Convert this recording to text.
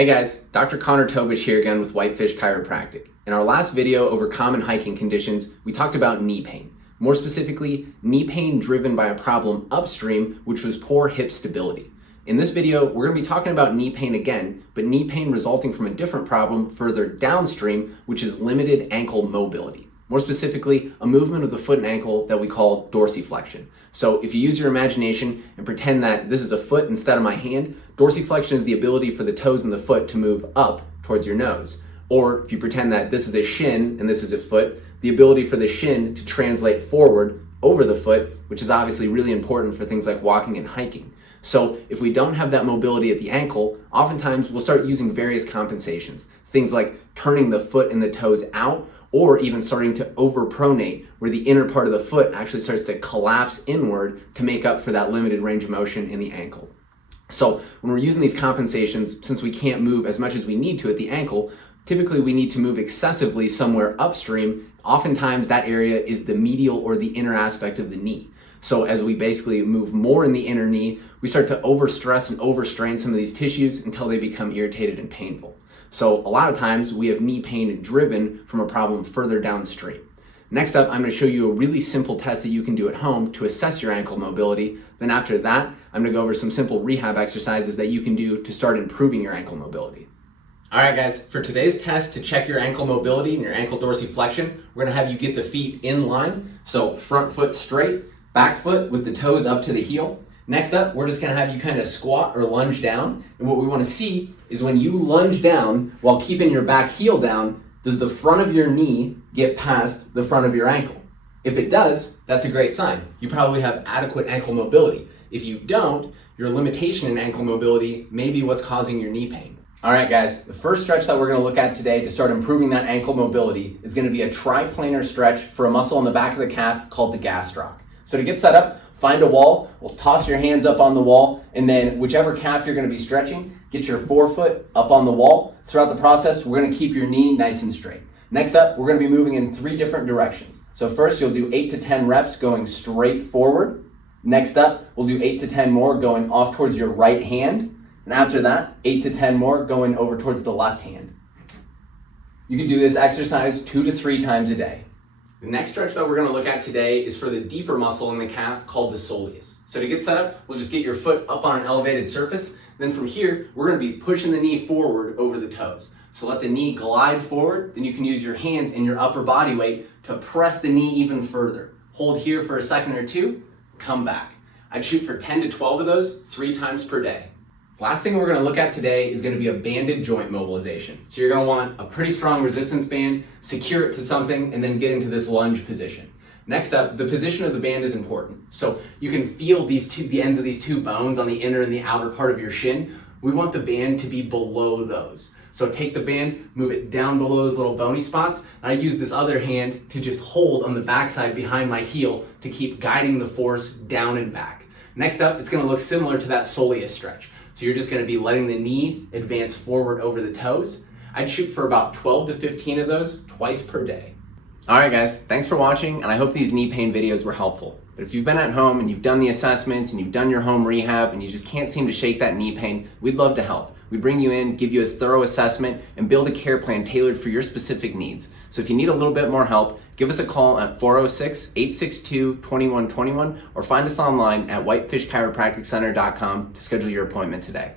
Hey guys, Dr. Tobisch here again with Whitefish Chiropractic. In our last video over common hiking conditions, we talked about knee pain. More specifically, knee pain driven by a problem upstream, which was poor hip stability. In this video, we're going to be talking about knee pain again, but knee pain resulting from a different problem further downstream, which is limited ankle mobility. More specifically, a movement of the foot and ankle that we call dorsiflexion. So if you use your imagination and pretend that this is a foot instead of my hand, dorsiflexion is the ability for the toes in the foot to move up towards your nose. Or if you pretend that this is a shin and this is a foot, the ability for the shin to translate forward over the foot, which is obviously really important for things like walking and hiking. So if we don't have that mobility at the ankle, oftentimes we'll start using various compensations. Things like turning the foot and the toes out, or even starting to overpronate, where the inner part of the foot actually starts to collapse inward to make up for that limited range of motion in the ankle. So when we're using these compensations, since we can't move as much as we need to at the ankle, typically we need to move excessively somewhere upstream. Oftentimes that area is the medial or the inner aspect of the knee. So as we basically move more in the inner knee, we start to overstress and overstrain some of these tissues until they become irritated and painful. So a lot of times we have knee pain driven from a problem further downstream. Next up, I'm going to show you a really simple test that you can do at home to assess your ankle mobility. Then after that, I'm going to go over some simple rehab exercises that you can do to start improving your ankle mobility. All right, guys, for today's test to check your ankle mobility and your ankle dorsiflexion, we're going to have you get the feet in line. So front foot straight, back foot with the toes up to the heel. Next up, we're just going to have you kind of squat or lunge down. And what we want to see is when you lunge down while keeping your back heel down, does the front of your knee get past the front of your ankle? If it does, that's a great sign. You probably have adequate ankle mobility. If you don't, your limitation in ankle mobility may be what's causing your knee pain. All right, guys, the first stretch that we're going to look at today to start improving that ankle mobility is going to be a triplanar stretch for a muscle on the back of the calf called the gastroc. So to get set up, find a wall, we'll toss your hands up on the wall, and then whichever calf you're going to be stretching, get your forefoot up on the wall. Throughout the process, we're going to keep your knee nice and straight. Next up, we're going to be moving in 3 different directions. So first, you'll do 8 to 10 reps going straight forward. Next up, we'll do 8 to 10 more going off towards your right hand. And after that, 8 to 10 more going over towards the left hand. You can do this exercise 2 to 3 times a day. The next stretch that we're going to look at today is for the deeper muscle in the calf called the soleus. So to get set up, we'll just get your foot up on an elevated surface. Then from here, we're going to be pushing the knee forward over the toes. So let the knee glide forward. Then you can use your hands and your upper body weight to press the knee even further. Hold here for a second or two, come back. I'd shoot for 10 to 12 of those 3 times per day. Last thing we're going to look at today is going to be a banded joint mobilization. So you're going to want a pretty strong resistance band, secure it to something, and then get into this lunge position. Next up, the position of the band is important. So you can feel the ends of these 2 bones on the inner and the outer part of your shin. We want the band to be below those. So take the band, move it down below those little bony spots. And I use this other hand to just hold on the backside behind my heel to keep guiding the force down and back. Next up, it's going to look similar to that soleus stretch. So you're just going to be letting the knee advance forward over the toes. I'd shoot for about 12 to 15 of those twice per day. All right, guys, thanks for watching, and I hope these knee pain videos were helpful. But if you've been at home and you've done the assessments and you've done your home rehab and you just can't seem to shake that knee pain, we'd love to help. We bring you in, give you a thorough assessment, and build a care plan tailored for your specific needs. So if you need a little bit more help, give us a call at 406-862-2121 or find us online at whitefishchiropracticcenter.com to schedule your appointment today.